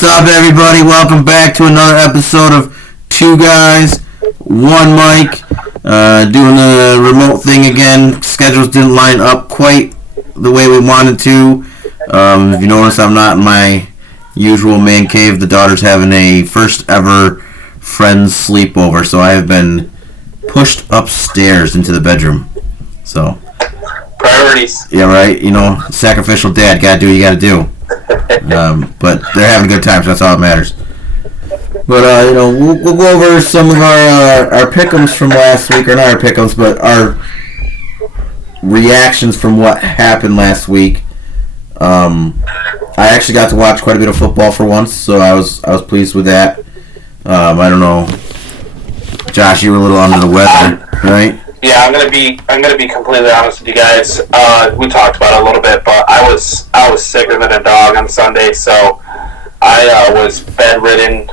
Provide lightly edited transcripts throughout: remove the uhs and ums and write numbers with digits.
What's up, everybody? Welcome back to another episode of Two Guys, One Mic. Doing the remote thing again. Schedules didn't line up quite the way we wanted to. If you notice, I'm not in my usual man cave. The daughter's having a first ever friends sleepover, so I have been pushed upstairs into the bedroom. So priorities. Yeah, right. You know, sacrificial dad. Gotta do what you gotta do. But they're having a good time, so that's all that matters. But we'll go over some of our pick'ems from last week, or not our pick'ems, but our reactions from what happened last week. I actually got to watch quite a bit of football for once, so I was pleased with that. I don't know, Josh, you were a little under the weather, right? Yeah, I'm gonna be completely honest with you guys. We talked about it a little bit, but I was sicker than a dog on Sunday, so I was bedridden.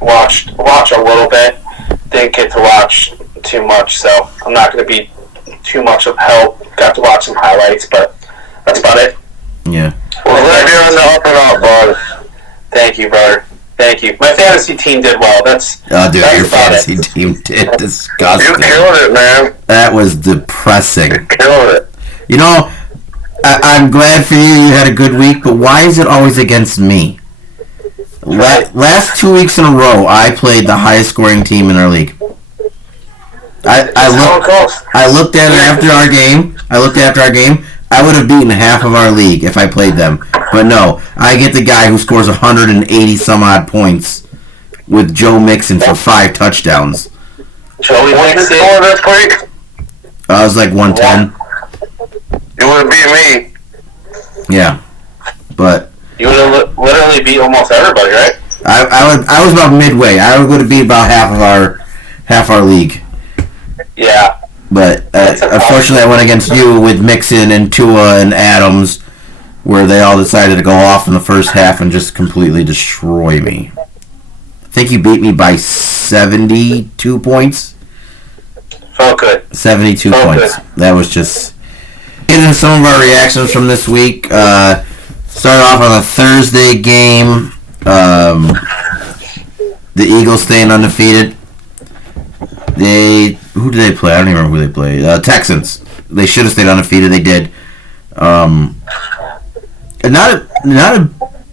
Watched a little bit, didn't get to watch too much, so I'm not gonna be too much of help. Got to watch some highlights, but that's about it. Yeah. Well, glad you're on the up and up, bud. Thank you, brother. Thank you. My fantasy team did well. Your fantasy team did disgusting. You killed it, man. That was depressing. You killed it. You know, I'm glad for you. You had a good week, but why is it always against me? Last 2 weeks in a row, I played the highest scoring team in our league. I looked at it after our game. I would have beaten half of our league if I played them. But no, I get the guy who scores 180 some odd points with Joe Mixon for 5 touchdowns. Joey Mixon this week? I was like 110. You would have beat me. Yeah, but you would have literally beat almost everybody, right? I was about midway. I would have beat about half our league. Yeah. But unfortunately, I went against you with Mixon and Tua and Adams, where they all decided to go off in the first half and just completely destroy me. I think you beat me by 72 points. Felt good. 72 points. Good. That was just... Getting into some of our reactions from this week. Started off on a Thursday game. The Eagles staying undefeated. Who did they play? I don't even remember who they played. Texans. They should have stayed undefeated. They did. Not as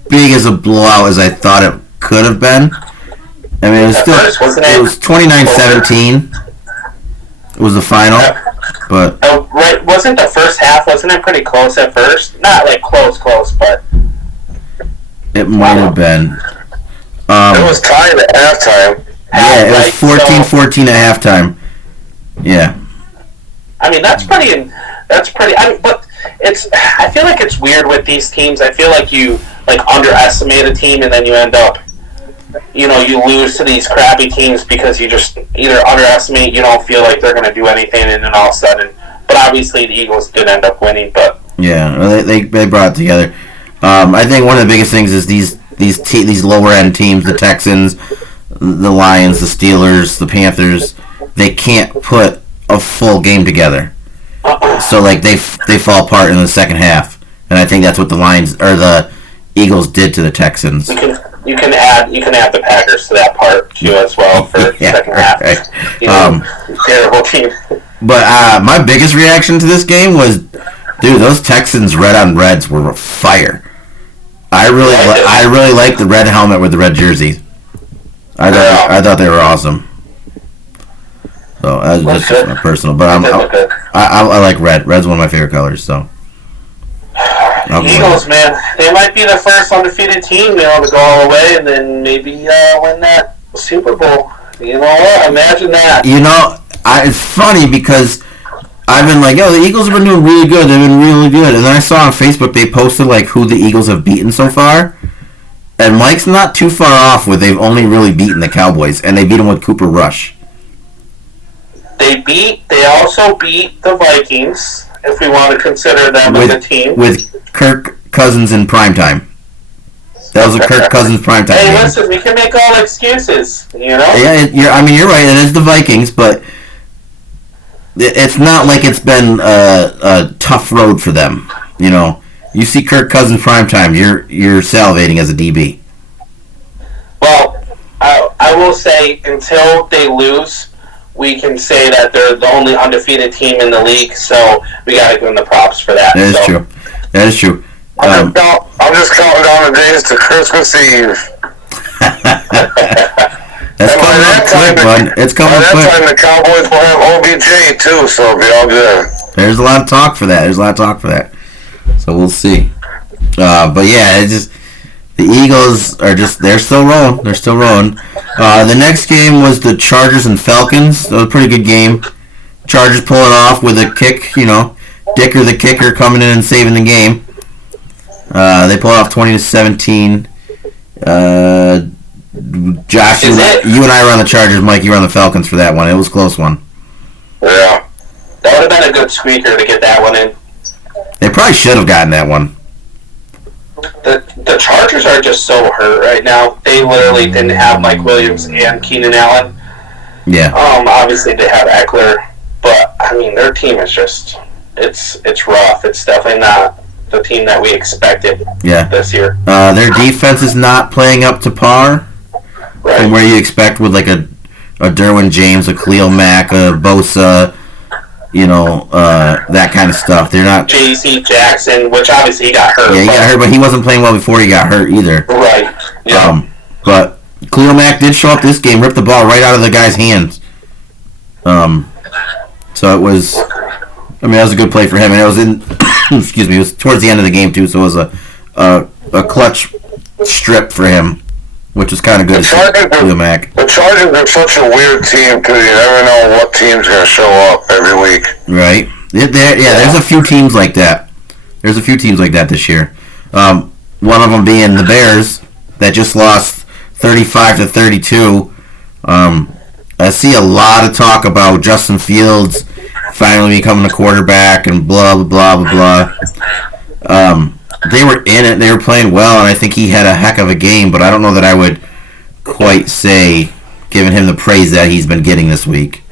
big as a blowout as I thought it could have been. I mean, it was still... It was 29-17. It was the final. But... right, wasn't the first half, wasn't it pretty close at first? Not like close, but... It might have been. It was tied at halftime. Yeah, it was 14-14 at halftime. Yeah. I mean, that's pretty. But I feel like it's weird with these teams. I feel like you underestimate a team and then you end up, you lose to these crappy teams because you just either underestimate, you don't feel like they're going to do anything, and then all of a sudden. But obviously, the Eagles did end up winning. But yeah, they brought it together. I think one of the biggest things is these lower end teams, the Texans, the Lions, the Steelers, the Panthers, they can't put a full game together. So they fall apart in the second half, and I think that's what the Lions or the Eagles did to the Texans. You can add the Packers to that part too as well for second half. Right. Terrible team. But my biggest reaction to this game was, dude, those Texans red on reds were fire. I really like the red helmet with the red jerseys. I thought they were awesome. So that was just personal, but I like red. Red's one of my favorite colors. So Eagles, man, they might be the first undefeated team, to go all the way, and then maybe win that Super Bowl. You know what? Imagine that. It's funny because I've been like, the Eagles have been doing really good. They've been really good, and then I saw on Facebook they posted who the Eagles have beaten so far. And Mike's not too far off with they've only really beaten the Cowboys, and they beat them with Cooper Rush. They also beat the Vikings, if we want to consider them as a team. With Kirk Cousins in primetime. That was a Kirk Cousins primetime game. Hey, listen, we can make all excuses, Yeah, you're right, it is the Vikings, but it's not like it's been a tough road for them, You see Kirk Cousins primetime, you're salivating as a DB. I will say until they lose, we can say that they're the only undefeated team in the league. So we got to give them the props for that. That is true. That is true. I'm just counting down the days to Christmas Eve. That's coming up quick, bud. It's coming quick. By that time, the Cowboys will have OBJ too, so it'll be all good. There's a lot of talk for that. So we'll see. But yeah, it's just the Eagles are they're still rolling. The next game was the Chargers and Falcons. That was a pretty good game. Chargers pulling off with a kick. Dicker the kicker coming in and saving the game. They pulled off 20-17. Josh, you and I were on the Chargers. Mike, you were on the Falcons for that one. It was a close one. Yeah. That would have been a good squeaker to get that one in. They probably should have gotten that one. The Chargers are just so hurt right now. They literally didn't have Mike Williams and Keenan Allen. Yeah. Obviously they have Eckler, but I mean their team is just it's rough. It's definitely not the team that we expected this year. Their defense is not playing up to par from where you expect with like a Derwin James, a Khalil Mack, a Bosa, that kind of stuff. They're not. J.C. Jackson, which obviously he got hurt. Yeah, he got hurt, but he wasn't playing well before he got hurt either. Right. Yeah. But Khalil Mack did show up this game, ripped the ball right out of the guy's hands. So it was. That was a good play for him, and it was in. Excuse me. It was towards the end of the game too, so it was a clutch strip for him, which was kind of good. Khalil Mack. The Chargers are such a weird team too. You never know what team's going to show up every week. Right. There's a few teams like that. There's a few teams like that this year. One of them being the Bears that just lost 35-32. I see a lot of talk about Justin Fields finally becoming a quarterback and blah, blah, blah, blah, blah. They were in it. They were playing well, and I think he had a heck of a game, but I don't know that I would quite say giving him the praise that he's been getting this week.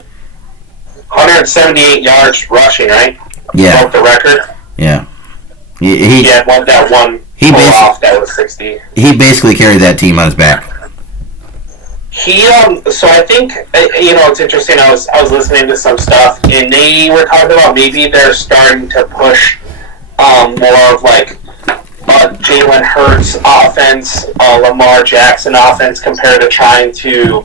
178 yards rushing, right? Yeah. Broke the record. Yeah. He had that one off that was 60. He basically carried that team on his back. So I think, it's interesting. I was listening to some stuff, and they were talking about maybe they're starting to push more of like Jalen Hurts offense, Lamar Jackson offense, compared to trying to,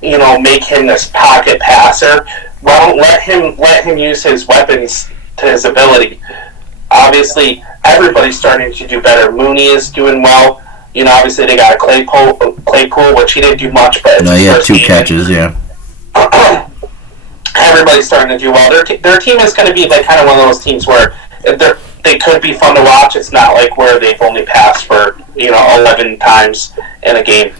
make him this pocket passer. Well, let him use his weapons to his ability. Obviously, everybody's starting to do better. Mooney is doing well. Obviously they got a Claypool, which he didn't do much, but no, he had 2 catches, yeah. Everybody's starting to do well. Their team is going to be like kind of one of those teams where they could be fun to watch. It's not like where they've only passed for 11 times in a game.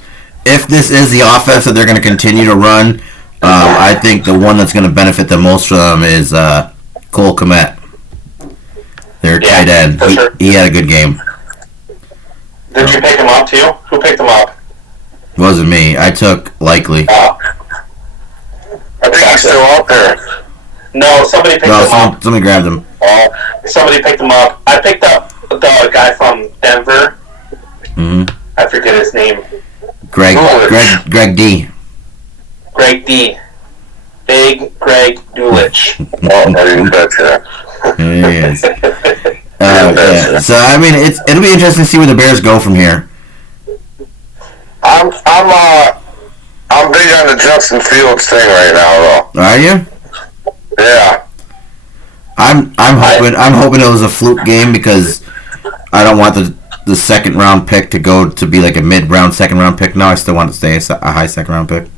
If this is the offense that they're going to continue to run, I think the one that's going to benefit the most from them is Cole Kmet. Their tight end. He had a good game. Did you pick him up too? Who picked him up? It wasn't me. I took Likely. I think he's still out there. No, somebody picked him up. Somebody grabbed him. Somebody picked him up. I picked up the guy from Denver. Mm-hmm. I forget his name. Greg D. Greg D. Big Greg Dulwich. I didn't bet that. Yeah. So it'll be interesting to see where the Bears go from here. I'm big on the Justin Fields thing right now, though. Are you? Yeah. I'm hoping it was a fluke game because I don't want the second round pick to go to be like a mid-round second round pick. No, I still want to stay a high second round pick.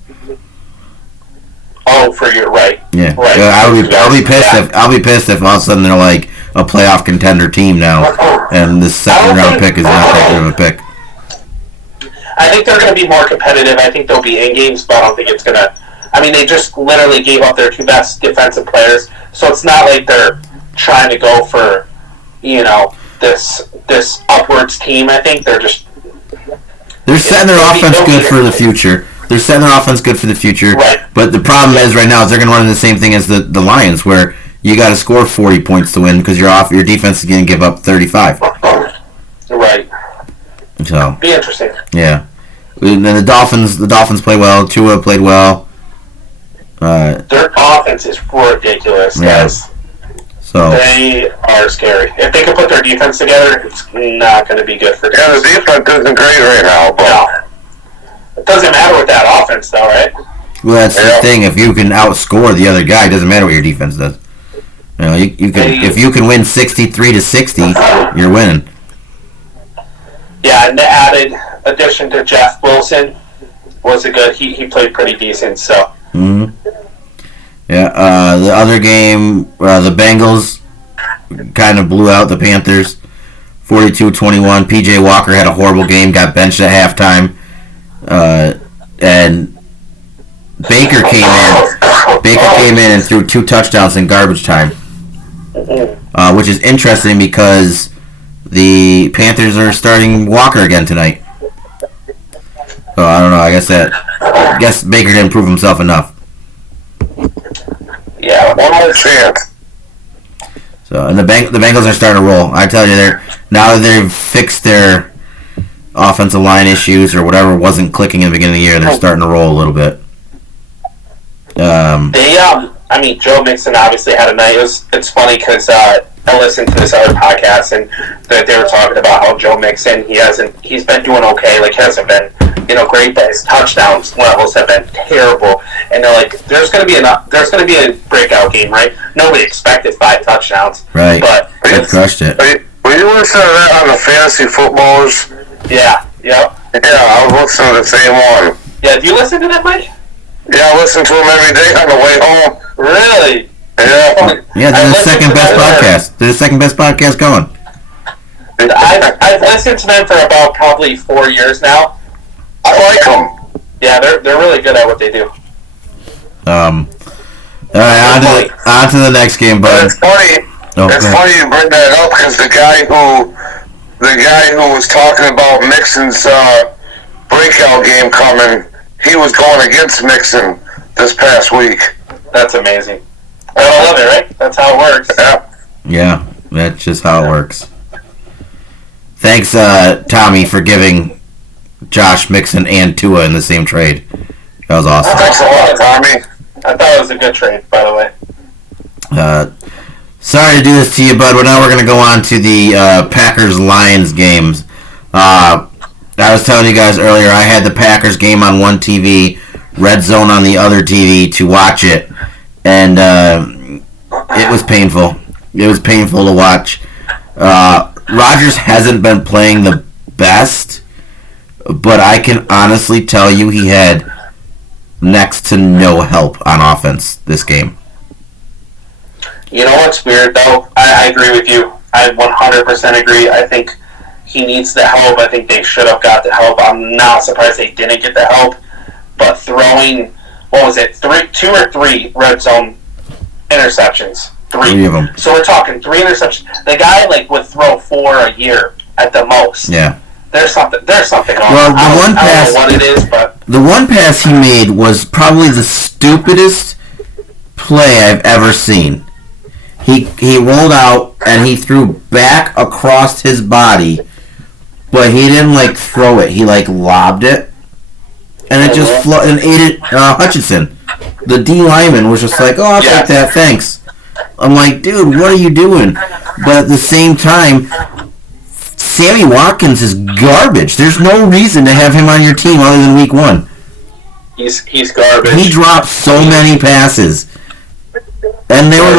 Oh, for your right. Yeah. Right. I'll be pissed if all of a sudden they're like a playoff contender team now, and this second round pick is not that good of a pick. I think they're going to be more competitive. I think they'll be in games, but I don't think it's going to. I mean, they just literally gave up their 2 best defensive players, so it's not like they're trying to go for, this upwards team. I think they're setting their offense good for the future. They're setting their offense good for the future. Right. But the problem is right now is they're going to run into the same thing as the Lions, where you got to score 40 points to win because your defense is going to give up 35. Right. So be interesting. Yeah. And then the Dolphins play well. Tua played well. Their offense is ridiculous, guys. So they are scary. If they can put their defense together, it's not going to be good for them. Yeah, the defense isn't great right now. But No. It doesn't matter with that offense, though, right? well, that's the thing. If you can outscore the other guy, it doesn't matter what your defense does. You know, you can if you can win 63-60, you're winning. Yeah, and the added addition to Jeff Wilson was a good. He played pretty decent. So. Mm-hmm. Yeah, the other game, the Bengals kind of blew out the Panthers, 42-21. P.J. Walker had a horrible game, got benched at halftime, and Baker came in and threw 2 touchdowns in garbage time, which is interesting because the Panthers are starting Walker again tonight. So I don't know. I guess Baker didn't prove himself enough. Yeah, one more chance. So and the Bengals are starting to roll. I tell you, now that they've fixed their offensive line issues or whatever wasn't clicking in the beginning of the year, they're starting to roll a little bit. I mean, Joe Mixon obviously had a night. It's funny because I listened to this other podcast and that they were talking about how Joe Mixon he's been doing okay. Like, he hasn't been great, but his touchdowns levels have been terrible. And they're like, there's going to be a breakout game, right? Nobody expected 5 touchdowns, right? But they crushed it. Were you listening to that on the Fantasy Footballers? Yeah. Yeah, I was listening to the same one. Yeah, do you listen to that, Mike? Yeah, I listen to them every day on the way home. Really? Yeah. Yeah, they're the second best podcast. They're the second best podcast going. I've listened to them for about probably 4 years now. I like them. Yeah, they're really good at what they do. All right, on to the next game, bud. It's funny. It's funny you bring that up because the guy who was talking about Mixon's breakout game coming, he was going against Mixon this past week. That's amazing. I love it, right? That's how it works. Yeah, that's just how it works. Thanks, Tommy, for giving Josh Mixon and Tua in the same trade. That was awesome. Thanks a lot, Tommy. I thought it was a good trade, by the way. Sorry to do this to you, bud, but now we're going to go on to the Packers-Lions games. I was telling you guys earlier, I had the Packers game on one TV, Red Zone on the other TV to watch it, and it was painful. It was painful to watch. Rodgers hasn't been playing the best, but I can honestly tell you he had next to no help on offense this game. You know what's weird, though? I agree with you. I 100% agree. I think he needs the help. I think they should have got the help. I'm not surprised they didn't get the help. But throwing, 2 or 3 red zone interceptions? 3 of them. So we're talking 3 interceptions. The guy would throw 4 a year at the most. Yeah. There's something on. Well, I don't know what it is, but the one pass he made was probably the stupidest play I've ever seen. He rolled out and he threw back across his body, but he didn't throw it. He lobbed it, and it just and ate it. Hutchinson, the D lineman, was just like, "Oh, I'll take that, thanks." I'm like, dude, what are you doing? But at the same time, Sammy Watkins is garbage. There's no reason to have him on your team other than week 1. He's garbage. He dropped so many passes. And they were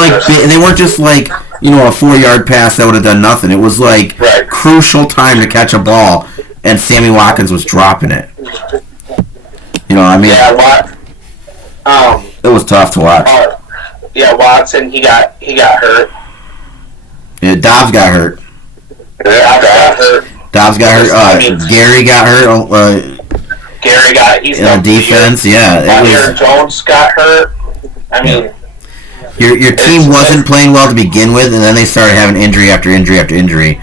they weren't just a 4-yard pass that would have done nothing. It was crucial time to catch a ball, and Sammy Watkins was dropping it. You know, I mean, it was tough to watch. Watson, he got hurt. Yeah, Dobbs got hurt. Dobbs got hurt. Gary got hurt. He's on defense. Yeah, Aaron Jones got hurt. I mean, your team wasn't playing well to begin with, and then they started having injury after injury after injury,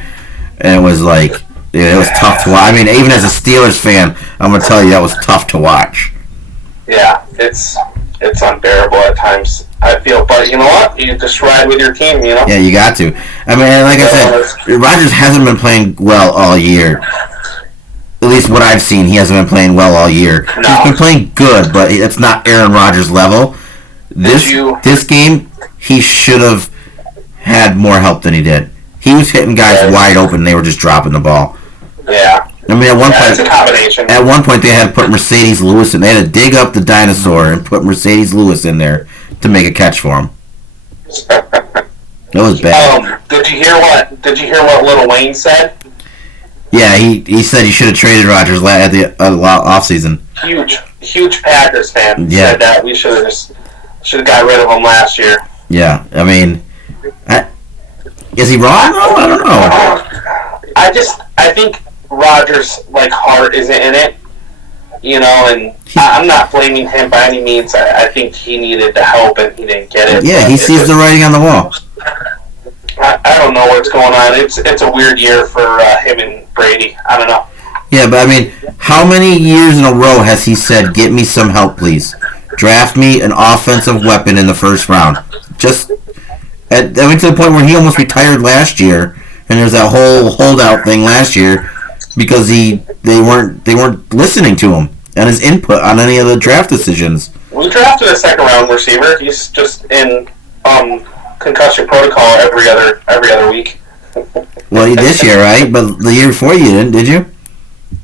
and it was it was tough to watch. I mean, even as a Steelers fan, I'm gonna tell you that was tough to watch. Yeah, it's unbearable at times, I feel, but you know what? You just ride with your team, you know? Yeah, you got to. I mean, like I said, Rodgers hasn't been playing well all year. Yeah, But the one pass he made was probably the stupidest play I've ever seen. He rolled out and he threw back across his body, but he didn't throw it. He at least what I've seen, he hasn't been playing well all year. No. He's been playing good, but it's not Aaron Rodgers level. This game, he should have had more help than he did. He was hitting guys wide open, and they were just dropping the ball. Yeah. I mean, it's a combination. At one point, they had to put Mercedes Lewis in. They had to dig up the dinosaur and put Mercedes Lewis in there to make a catch for him. That was bad. Did you hear what Lil Wayne said? Yeah, he said he should have traded Rodgers at the offseason. Huge Packers fan said that we should have got rid of him last year. Yeah, I mean, is he wrong? I don't know. I think Rodgers' heart isn't in it, and I'm not blaming him by any means. I think he needed the help and he didn't get it. Yeah, he sees the writing on the wall. I don't know what's going on. It's a weird year for him and Brady. I don't know. Yeah, but I mean, how many years in a row has he said, "Get me some help, please. Draft me an offensive weapon in the first round"? Just I went to the point where he almost retired last year, and there's that whole holdout thing last year because they weren't listening to him and his input on any of the draft decisions. We drafted a second round receiver. He's just in concussion protocol every other week. Well, this year, right? But the year before you didn't, did you?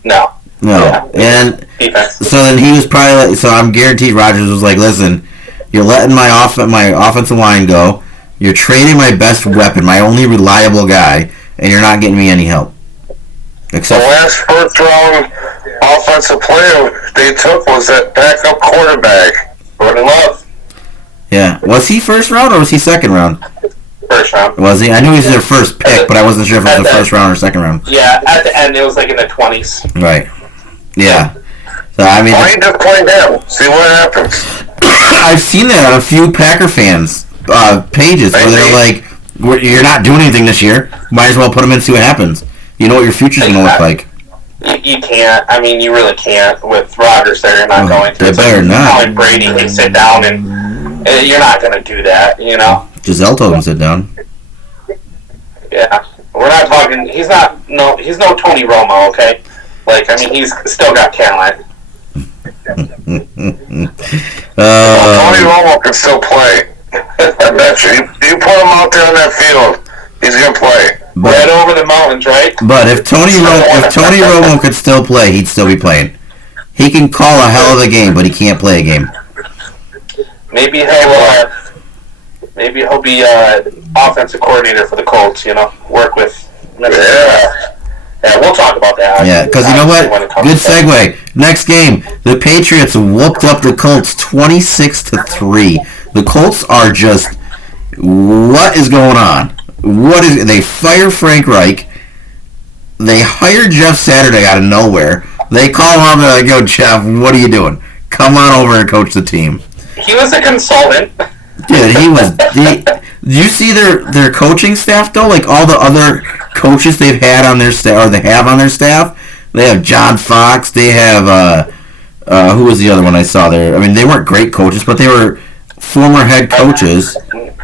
No. Yeah. And defense. So then he was probably so I'm guaranteed Rodgers was like, listen, you're letting my offensive line go. You're trading my best weapon, my only reliable guy, and you're not getting me any help. Except the last first round offensive player they took was that backup quarterback, Jordan Love. Yeah. Was he first round or was he second round? First round. Was he? I knew he was their first pick, but I wasn't sure if it was the first round or second round. Yeah, at the end it was in the 20s. Right. Yeah. So I mean, why you just play him? See what happens. I've seen that on a few Packer fans pages where they're like, "You're not doing anything this year. Might as well put them in and see what happens. You know what your future's going to look like." You can't. I mean, you really can't. With Rodgers there, you're not going to. They better not. Telling Brady, hey, sit down, and you're not going to do that, Giselle told him to sit down. Yeah. We're not talking... He's no Tony Romo, okay? He's still got talent. Tony Romo can still play. I bet you. You put him out there on that field, he's going to play. Right over the mountains, right? But if Tony Romo could still play, he'd still be playing. He can call a hell of a game, but he can't play a game. Maybe he'll be offensive coordinator for the Colts. Work with. Yeah, we'll talk about that. Yeah, because you know what? Good segue. Next game, the Patriots whooped up the Colts 26-3. The Colts are just, what is going on? They fire Frank Reich. They hire Jeff Saturday out of nowhere. They call him up and they go, Jeff, what are you doing? Come on over and coach the team. He was a consultant. Dude, he was. Do you see their coaching staff though? Like all the other coaches they've had on their staff, or they have on their staff. They have John Fox. They have who was the other one I saw there? I mean, they weren't great coaches, but they were former head coaches.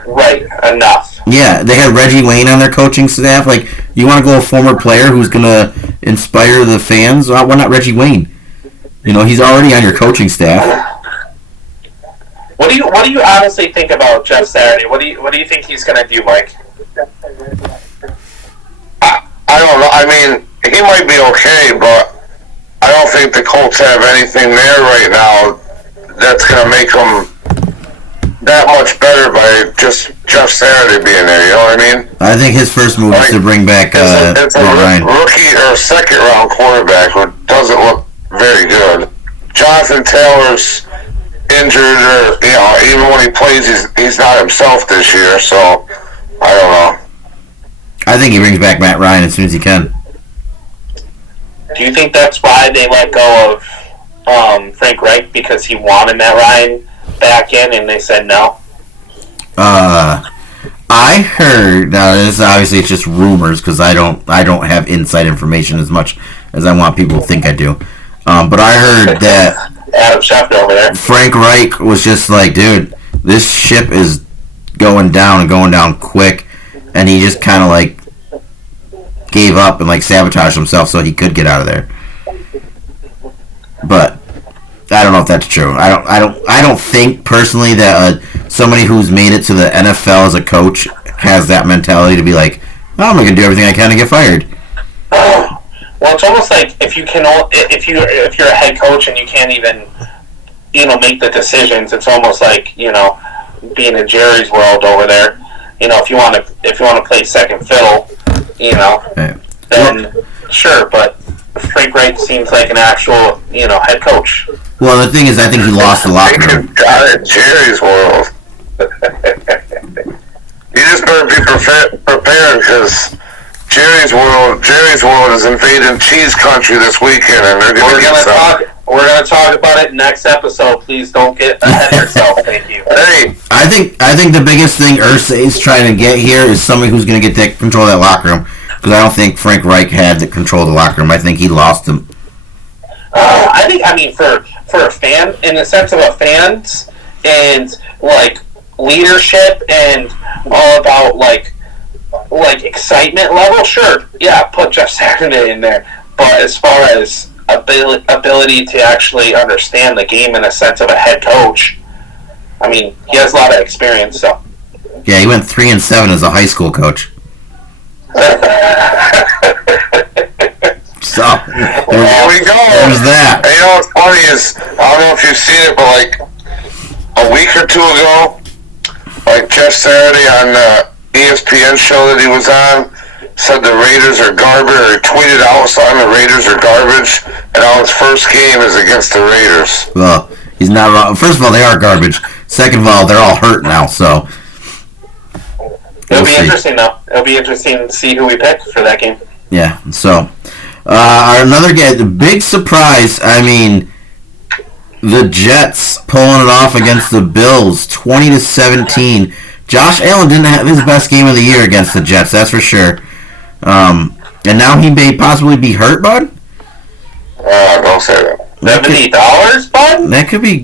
Right, enough. Yeah, they had Reggie Wayne on their coaching staff. Like, you want to go a former player who's gonna inspire the fans? Why not Reggie Wayne? He's already on your coaching staff. What do you honestly think about Jeff Saturday? What do you think he's gonna do, Mike? I don't know. I mean, he might be okay, but I don't think the Colts have anything there right now that's gonna make them that much better by just Jeff Saturday being there. You know what I mean? I think his first move is to bring back it's a Ryan. Rookie or second round quarterback who doesn't look very good. Jonathan Taylor's injured, or even when he plays, he's not himself this year. So I don't know. I think he brings back Matt Ryan as soon as he can. Do you think that's why they let go of Frank Reich, because he wanted Matt Ryan back in, and they said no? I heard. Now, this obviously it's just rumors because I don't have inside information as much as I want people to think I do. But I heard that Adam Schefter over there. Frank Reich was just like, dude, this ship is going down and going down quick, and he just kind of gave up and sabotaged himself so he could get out of there. but I don't know if that's true. I don't think personally that somebody who's made it to the NFL as a coach has that mentality to be like, oh, I'm gonna do everything I can to get fired. Well, it's almost like if you're a head coach and you can't even make the decisions, it's almost like being in Jerry's world over there. If you want to play second fiddle, then sure. But Frank Reich seems like an actual head coach. Well, the thing is, I think he lost the locker room. Got it, Jerry's world. You just better be prepared because Jerry's world is invading cheese country this weekend, and we're gonna talk about it next episode. Please don't get ahead of yourself. Thank you. Hey, I think the biggest thing Irsay is trying to get here is somebody who's going to get control of that locker room, because I don't think Frank Reich had the control of the locker room. I think he lost them. I mean, for a fan, in the sense of a fans and like leadership and all about like excitement level, sure, yeah, put Jeff Saturday in there. But as far as ability to actually understand the game in a sense of a head coach, I mean, he has a lot of experience. So yeah, he went 3-7 as a high school coach. So there we go. There's that. And what's funny is, I don't know if you've seen it, but like a week or two ago, like Jeff Saturday on the ESPN show that he was on said the Raiders are garbage, or tweeted out something, the Raiders are garbage, and now his first game is against the Raiders. Well, he's not wrong. First of all, they are garbage. Second of all, they're all hurt now, so it'll be interesting though. It'll be interesting to see who we pick for that game. Yeah, so another game, the big surprise, I mean, the Jets pulling it off against the Bills, 20-17. Josh Allen didn't have his best game of the year against the Jets, that's for sure. And now he may possibly be hurt, bud? Don't say that. $70, bud? That could be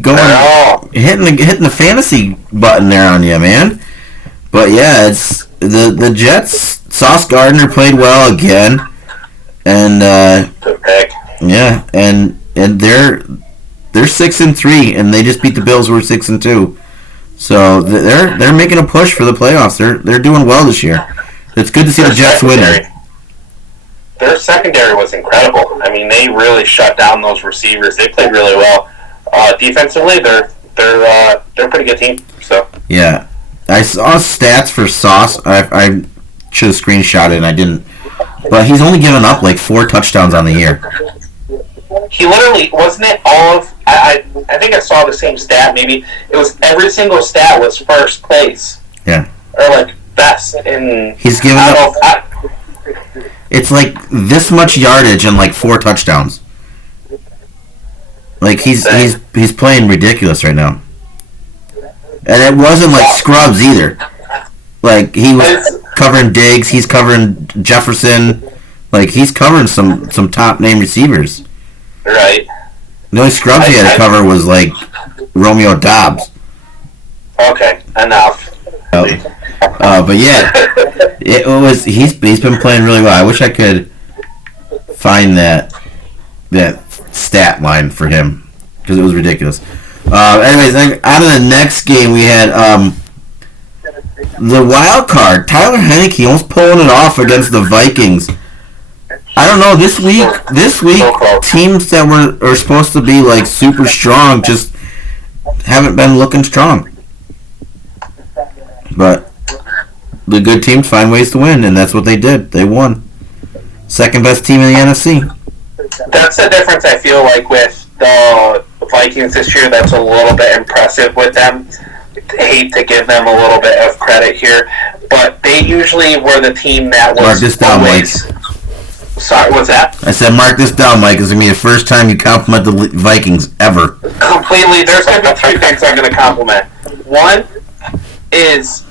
hitting the fantasy button there on you, man. But yeah, it's the Jets. Sauce Gardner played well again, and yeah, and they're 6-3, and they just beat the Bills, who were 6-2. So they're making a push for the playoffs. They're doing well this year. It's good to see the Jets winning. Their secondary was incredible. I mean, they really shut down those receivers. They played really well. Defensively, they're a pretty good team. So yeah, I saw stats for Sauce. I should have screenshot it and I didn't. But he's only given up like 4 touchdowns on the year. He literally, wasn't it all of, I think I saw the same stat, maybe. It was every single stat was first place. Yeah. Or like best in, he's given up, it's like this much yardage and like 4 touchdowns. Like he's playing ridiculous right now. And it wasn't like scrubs either. Like he was covering Diggs, he's covering Jefferson, like he's covering some top name receivers. Right. The only scrubs he had to cover was like Romeo Doubs. Okay, enough. But yeah, it was he's been playing really well. I wish I could find that stat line for him because it was ridiculous. Anyways, out of the next game we had the wild card, Tyler Heineke almost pulling it off against the Vikings. I don't know, this week teams that are supposed to be like super strong just haven't been looking strong. But the good teams find ways to win, and that's what they did. They won. Second best team in the NFC. That's the difference I feel like with the Vikings this year. That's a little bit impressive with them. I hate to give them a little bit of credit here, but they usually were the team that was Mark this down, Mike. Sorry, what's that? I said mark this down, Mike. It's going to be the first time you compliment the Vikings ever. Completely. There's going to be 2 things I'm going to compliment. One is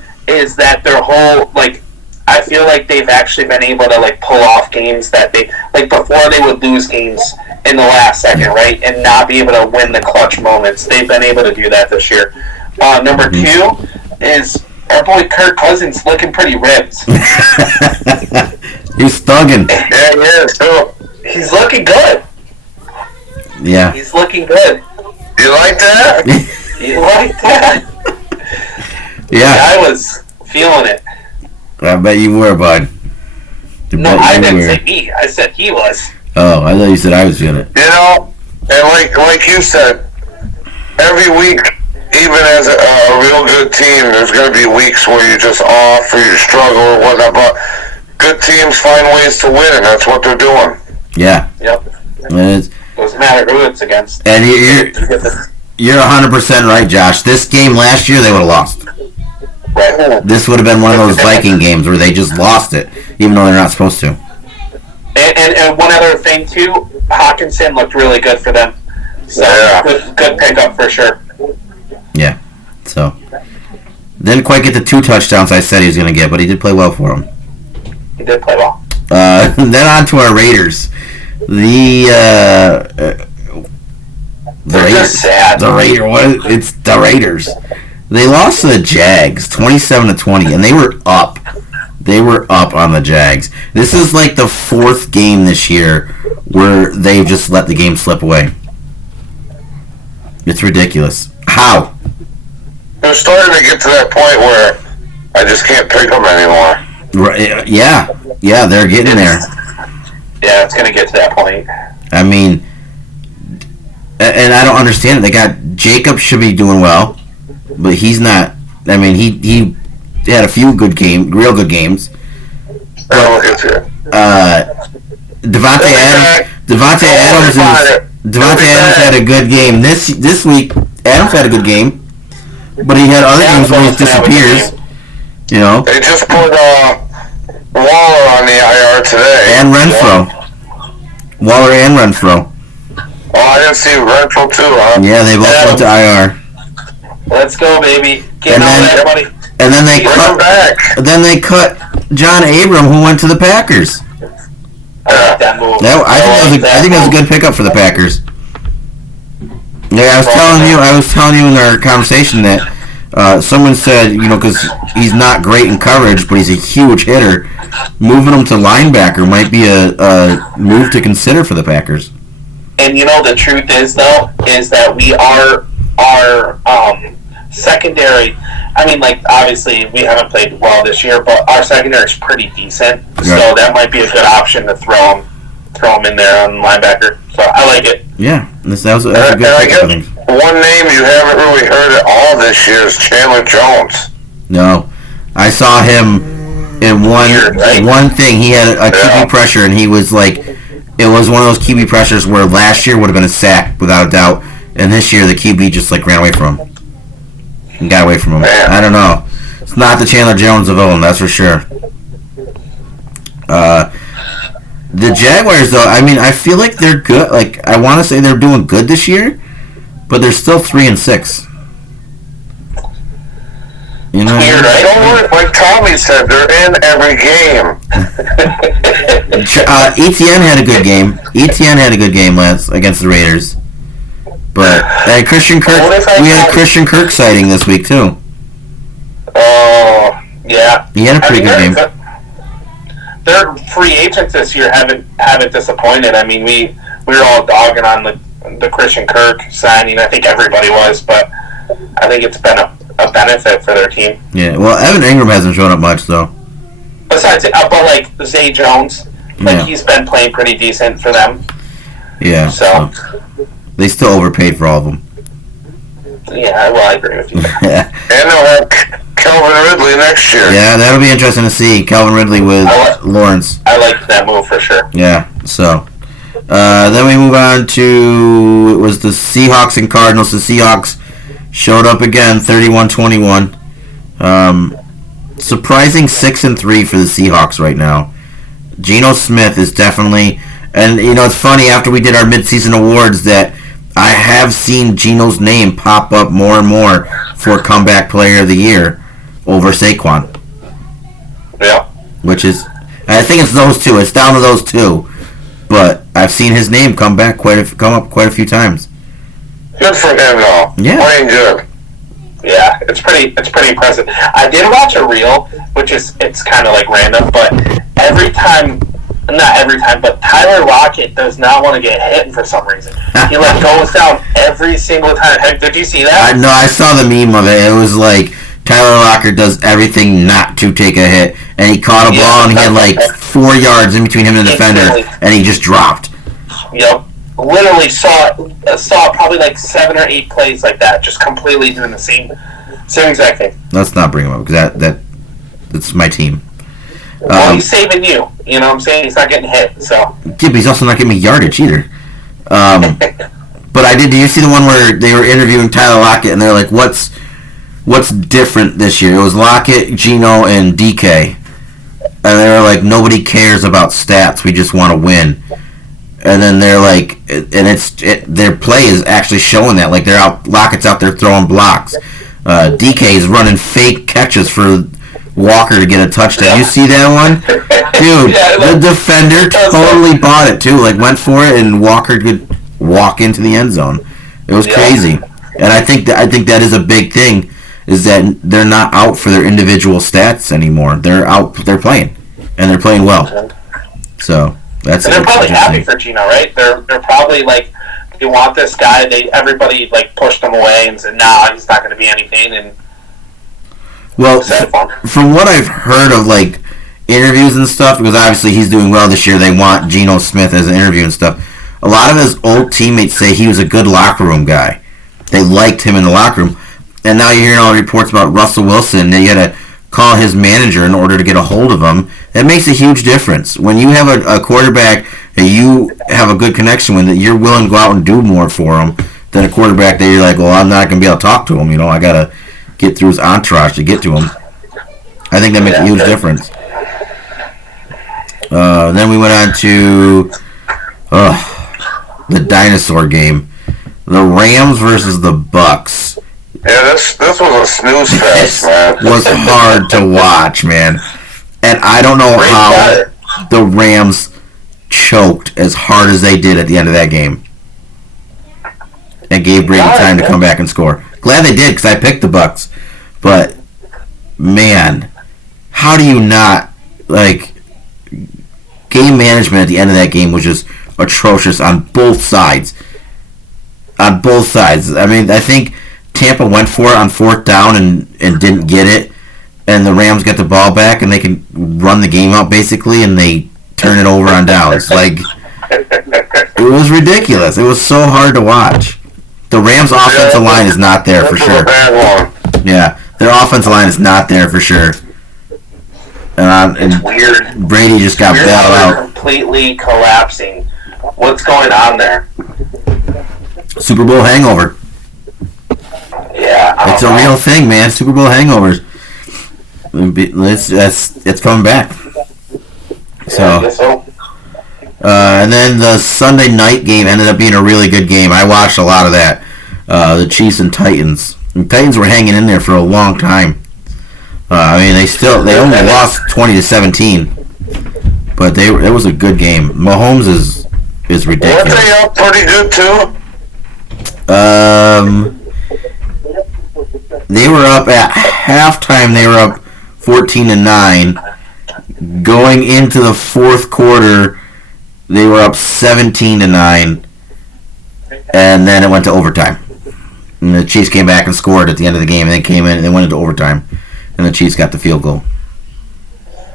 that their whole, like, I feel like they've actually been able to, like, pull off games that they, like, before they would lose games in the last second, right, and not be able to win the clutch moments. They've been able to do that this year. Number 2 is our boy Kirk Cousins looking pretty ripped. He's thugging. Yeah, he is. He's looking good. Yeah. He's looking good. You like that? You like that? Yeah. I was feeling it. I bet you were, bud. No, I didn't say me. I said he was. Oh, I thought you said I was feeling it. You know, and like you said, every week, even as a real good team, there's going to be weeks where you're just off or you struggle or whatnot, but good teams find ways to win, and that's what they're doing. Yeah. Yep. Doesn't matter who it's against. And you're 100% right, Josh. This game last year, they would have lost. Right. This would have been one of those Viking games where they just lost it, even though they're not supposed to. And one other thing, too, Hawkinson looked really good for them. So, good pickup for sure. Yeah. So, didn't quite get the 2 touchdowns I said he was going to get, but he did play well for him. He did play well. Then on to our Raiders. The Raiders. Sad. The Raiders. It's the Raiders. They lost to the Jags 27-20, and they were up. They were up on the Jags. This is like the 4th game this year where they just let the game slip away. It's ridiculous. How? They're starting to get to that point where I just can't pick them anymore. Right, yeah, they're getting there. Yeah, it's going to get to that point. I mean, and I don't understand it. They got Jacob should be doing well, but he's not. I mean, he had a few real good games. Devontae Adams had a good game this week. Adams had a good game, but he had other games where he disappears. You know, they just put Waller on the IR today, and Renfro. Waller and Renfro. Oh, I didn't see Renfro too, huh? Yeah, they both went to IR. Let's go, baby. Get on there, buddy. And then they cut John Abram, who went to the Packers. I like that move. I think that was a good pickup for the Packers. Yeah, I was telling you in our conversation that someone said, you know, because he's not great in coverage, but he's a huge hitter. Moving him to linebacker might be a move to consider for the Packers. And you know, the truth is, though, is that we are our secondary. I mean, like, obviously we haven't played well this year, but our secondary is pretty decent. Yeah. So that might be a good option to throw him in there on linebacker. So I like it. Yeah, that's a good thing. One name you haven't really heard at all this year is Chandler Jones. No, I saw him in one thing. He had a QB pressure, and he was like, it was one of those QB pressures where last year would have been a sack without a doubt, and this year the QB just like ran away from him. And got away from him. Man. I don't know. It's not the Chandler Jones of old, that's for sure. The Jaguars, though, I mean, I feel like they're good. Like, I want to say they're doing good this year, but they're still 3-6. You know, weird, right? Like Tommy said, they're in every game. Etienne had a good game. Etienne had a good game against the Raiders. But Christian Kirk, we had a Christian Kirk sighting this week too. Oh, yeah. He had a pretty good game. Their free agents this year haven't disappointed. I mean, we were all dogging on the Christian Kirk signing. I think everybody was, but I think it's been a benefit for their team. Yeah. Well, Evan Ingram hasn't shown up much though. Besides, but like Zay Jones, he's been playing pretty decent for them. Yeah. So. They still overpaid for all of them. Yeah, well, I agree with you. And they'll have Calvin Ridley next year. Yeah, that'll be interesting to see. Calvin Ridley with Lawrence. I like that move for sure. Yeah, so. Then we move on to, it was the Seahawks and Cardinals. The Seahawks showed up again, 31-21. Surprising 6-3 for the Seahawks right now. Geno Smith is definitely... And, you know, it's funny, after we did our midseason awards, that I have seen Geno's name pop up more and more for Comeback Player of the Year over Saquon. Yeah. Which is, I think it's those two. It's down to those two. But I've seen his name come up quite a few times. Good for him, though. Yeah. Playing good. Yeah, it's pretty impressive. I did watch a reel, which it's kind of like random, but every time not every time, but Tyler Lockett does not want to get hit for some reason. He goes down every single time. Did you see that? No, I saw the meme of it. It was like Tyler Lockett does everything not to take a hit, and he caught a ball and he had 4 yards in between him and the defender, and he just dropped. Yep. Literally saw probably 7 or 8 plays like that, just completely doing the same exact thing. Let's not bring him up because that's my team. Well, he's saving you. You know what I'm saying? He's not getting hit, so. Yeah, but he's also not getting me yardage either. But I did. Do you see the one where they were interviewing Tyler Lockett and they're like, "What's different this year?" It was Lockett, Geno, and DK, and they were like, "Nobody cares about stats. We just want to win." And then they're like, and their play is actually showing that. Like Lockett's out there throwing blocks. DK is running fake catches for Walker to get a touchdown. You see that one? Dude, the defender totally bought it too. Went for it and Walker could walk into the end zone. It was crazy. And I think that is a big thing, is that they're not out for their individual stats anymore. They're out, they're playing. And they're playing well. So that's and they're probably happy for Geno, right? They're probably they want this guy. Everybody pushed him away and said, "Nah, he's not going to be anything." And well, from what I've heard of interviews and stuff, because obviously he's doing well this year, they want Geno Smith as an interview and stuff. A lot of his old teammates say he was a good locker room guy. They liked him in the locker room. And now you're hearing all the reports about Russell Wilson, that you had to call his manager in order to get a hold of him. That makes a huge difference. When you have a quarterback that you have a good connection with, that you're willing to go out and do more for him than a quarterback that you're like, well, I'm not going to be able to talk to him. I got to get through his entourage to get to him. I think that makes a huge difference. Then we went on to the dinosaur game. The Rams versus the Bucks. Yeah, this was a snooze fest, man. Was hard to watch, man. And I don't know how the Rams choked as hard as they did at the end of that game. And gave Brady time to come back and score. Glad they did, because I picked the Bucks. But, man, how do you not, game management at the end of that game was just atrocious on both sides. On both sides. I mean, I think Tampa went for it on 4th down and didn't get it. And the Rams got the ball back and they can run the game out, basically, and they turn it over on downs. It was ridiculous. It was so hard to watch. The Rams' offensive line is not there for sure. Yeah, their offensive line is not there for sure. And it's weird. Brady just got bailed out. Completely collapsing. What's going on there? Super Bowl hangover. Yeah, it's a real thing, man. Super Bowl hangovers. It's coming back. So. And then the Sunday night game ended up being a really good game. I watched a lot of that. The Chiefs and Titans. The Titans were hanging in there for a long time. They only lost 20-17, but it was a good game. Mahomes is ridiculous. Weren't they up pretty good too? They were up at halftime. They were up 14-9. Going into the fourth quarter, they were up 17-9, and then it went to overtime. And the Chiefs came back and scored at the end of the game, and then came in and they went into overtime, and the Chiefs got the field goal.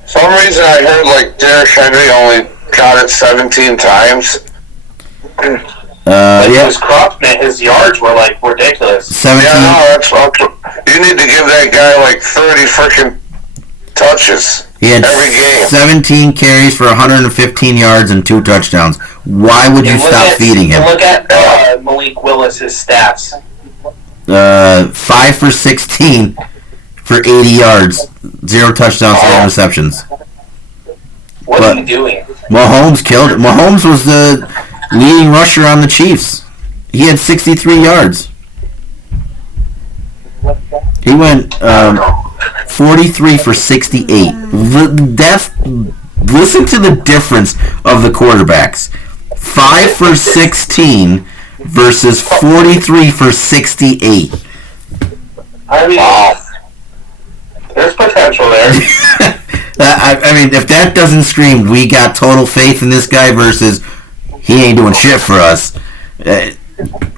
Some reason I heard Derrick Henry only got it 17 times. His yards were ridiculous. 17. Yeah, no, you need to give that guy 30 freaking touches. He had 17 carries for 115 yards and 2 touchdowns. Why would you stop feeding him? Look at Malik Willis' stats. 5 for 16 for 80 yards, 0 touchdowns, 0 receptions. What are you doing? Mahomes killed it. Mahomes was the leading rusher on the Chiefs. He had 63 yards. He went 43 for 68. Listen to the difference of the quarterbacks. 5 for 16 versus 43 for 68. I mean, there's potential there. I mean, if that doesn't scream, we got total faith in this guy versus he ain't doing shit for us.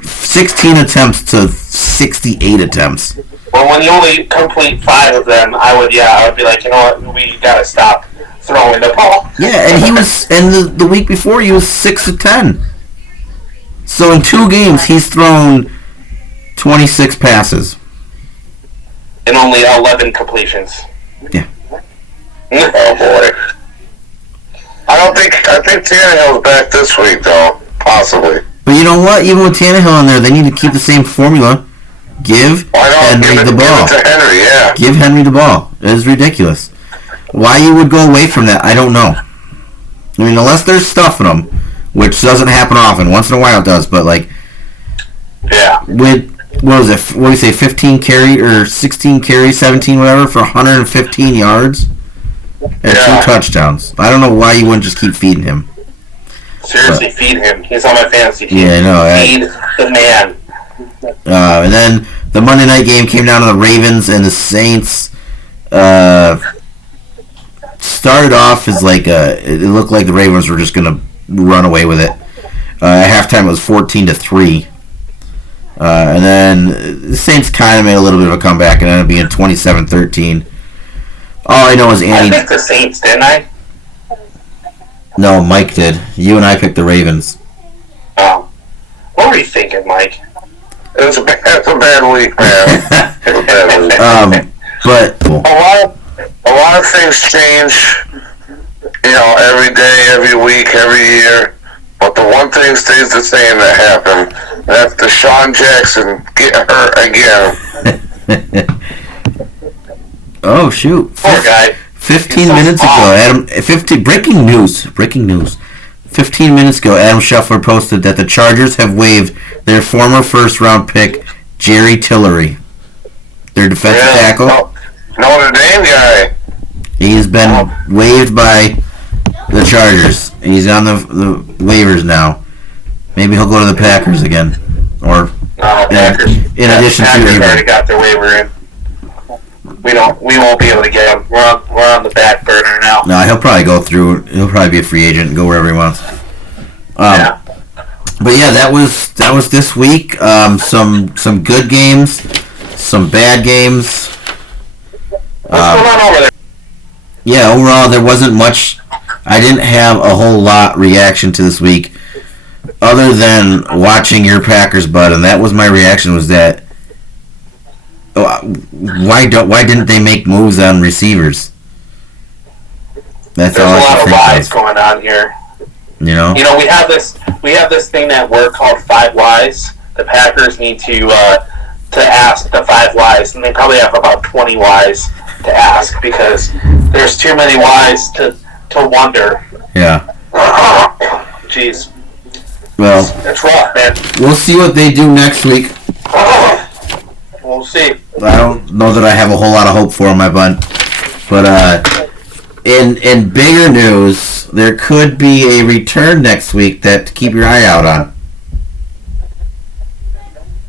16 attempts to 68 attempts. Well, when you only complete 5 of them, I would be like, you know what, we gotta stop throwing the ball. Yeah, and he was, and the week before he was 6 of 10. So in 2 games, he's thrown 26 passes. And only 11 completions. Yeah. Oh boy. I think Tannehill's back this week though, possibly. But you know what? Even with Tannehill in there, they need to keep the same formula. Give Henry the ball. Give it to Henry, yeah. Give Henry the ball. It is ridiculous. Why you would go away from that, I don't know. I mean, unless there's stuffing them, which doesn't happen often. Once in a while it does, but like, yeah. With what was it? What do you say? 15 carry or 16 carry, 17 whatever for 115 yards and 2 touchdowns. I don't know why you wouldn't just keep feeding him. Seriously, feed him. He's on my fantasy team. Yeah, I know. Feed the man. And then the Monday night game came down to the Ravens and the Saints. Started off as like it looked like the Ravens were just gonna run away with it. At halftime, it was 14-3, and then the Saints kind of made a little bit of a comeback and ended up being 27-13. All I know is Andy. I picked the Saints, didn't I? No, Mike did. You and I picked the Ravens. Oh, what were you thinking, Mike? It's a bad week, man. It's a bad week. But a lot of things change, you know, every day, every week, every year. But the one thing stays the same that happened. That's Deshaun Jackson getting hurt again. Oh shoot! Poor guy. 15 minutes ago, Adam. 15 breaking news. 15 minutes ago, Adam Scheffler posted that the Chargers have waived their former first-round pick Jerry Tillery, their defensive tackle. Notre Dame guy. He has been waived by the Chargers. He's on the waivers now. Maybe he'll go to the Packers again, or Packers. In addition to Packers already got their waiver in. We won't be able to get him. We're on the back burner now. No, he'll probably go through. He'll probably be a free agent and go wherever he wants. Yeah. But yeah, that was this week. Some good games, some bad games. What's going on over there? Yeah, overall there wasn't much. I didn't have a whole lot reaction to this week, other than watching your Packers, bud, and that was my reaction. Was that why didn't they make moves on receivers? That's There's all a I lot can of think lies of. going on here. You know, we have this thing at work called 5 Whys. The Packers need to ask the 5 whys, and they probably have about 20 whys to ask because there's too many whys to wonder. Yeah. Jeez. Well, It's rough, man. we'll see what they do next week. We'll see. I don't know that I have a whole lot of hope for my bud, but in bigger news, there could be a return next week that to keep your eye out on.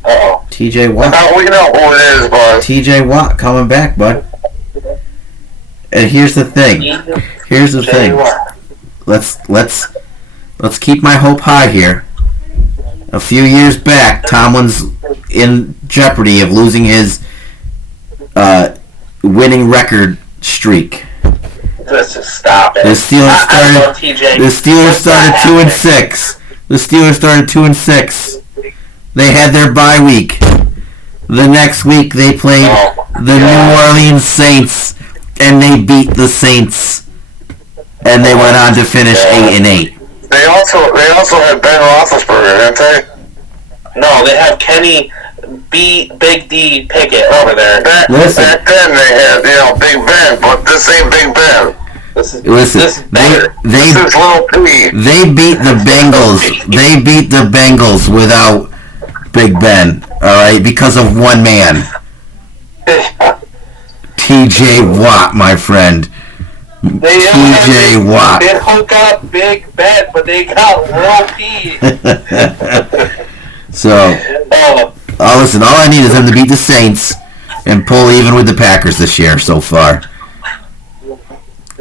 Uh-oh. T.J. Watt. We know who it is, but T.J. Watt coming back, bud. And here's the thing. Let's keep my hope high here. A few years back, Tomlin's in jeopardy of losing his winning record streak. Let's just stop it. The Steelers I love TJ. started 2-6. The Steelers started 2-6. They had their bye week. The next week they played the New Orleans Saints, and they beat the Saints, and they went on to finish 8-8. they also had Ben Roethlisberger, didn't they? No, they have Kenny Big D Pickett over there. Back then they had, Big Ben, but this ain't Big Ben. This is This better. is Little P. They beat the Bengals. They beat the Bengals without Big Ben. All right, because of one man, T.J. Watt, my friend. T.J. Watt. They hook up Big Ben, but they got Little P. So, listen, all I need is them to beat the Saints and pull even with the Packers this year so far.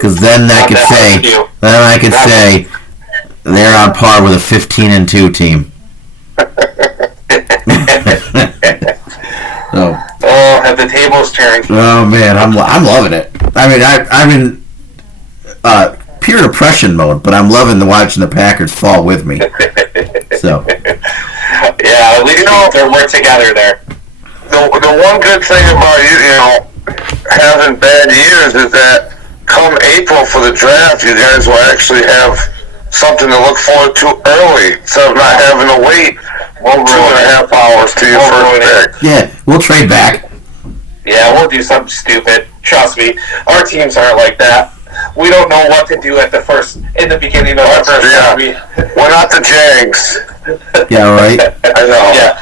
Because then I could say they're on par with a 15-2 team. So. Oh, have the tables turned? Oh man, I'm loving it. I mean, I'm in pure depression mode, but I'm loving watching the Packers fall with me. So. Yeah, at least we're together there. The one good thing about having bad years is that come April for the draft, you guys will actually have something to look forward to early, instead of not having to wait 2.5 hours to your first pick. Yeah, we'll trade back. Yeah, we'll do something stupid. Trust me, our teams aren't like that. We don't know what to do in the beginning of our first yeah. We're not the Jags. Yeah, right. I know. Yeah.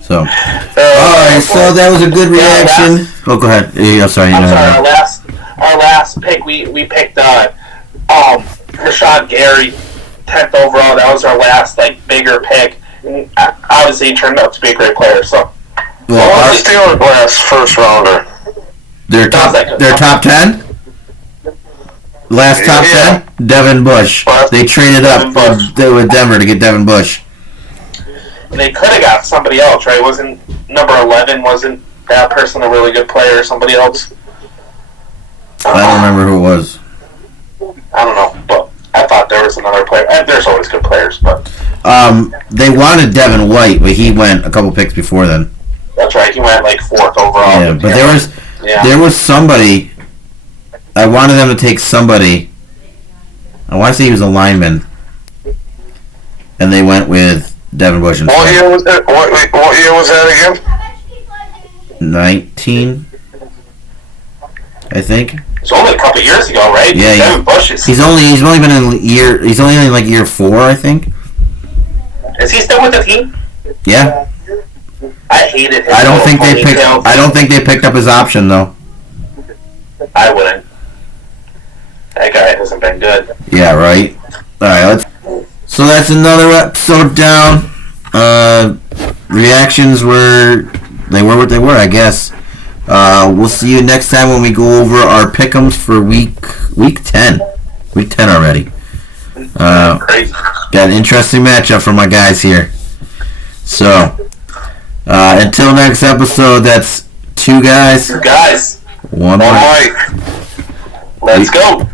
So, all right. So that was a good reaction. Oh, go ahead. Yeah, sorry. I'm sorry. Our last pick, we picked Rashawn Gary, 10th overall. That was our last bigger pick. And obviously, he turned out to be a great player. So, our Steelers last first rounder. Their top 10. Last top 10, Devin Bush. They traded up with Denver to get Devin Bush. They could have got somebody else, right? Wasn't number 11? Wasn't that person a really good player? Or somebody else? I don't remember who it was. I don't know, but I thought there was another player. There's always good players, but they wanted Devin White, but he went a couple picks before then. That's right. He went 4th overall. Yeah, but there was somebody. I wanted them to take somebody. I want to say he was a lineman, and they went with Devin Bush. What year was that? What year was that again? 19, I think. It's only a couple years ago, right? Yeah, Devin Bush is. He's only been in year. He's only in year 4, I think. Is he still with the team? Yeah. I hated him. I don't think they picked up his option though. I wouldn't. That guy hasn't been good. Yeah, right. All right, so that's another episode down. Reactions were what they were, I guess. We'll see you next time when we go over our pick'ems for week 10. Week 10 already. Crazy. Got an interesting matchup for my guys here. So, until next episode, that's 2 guys. 2 guys. 1 mic. Let's go.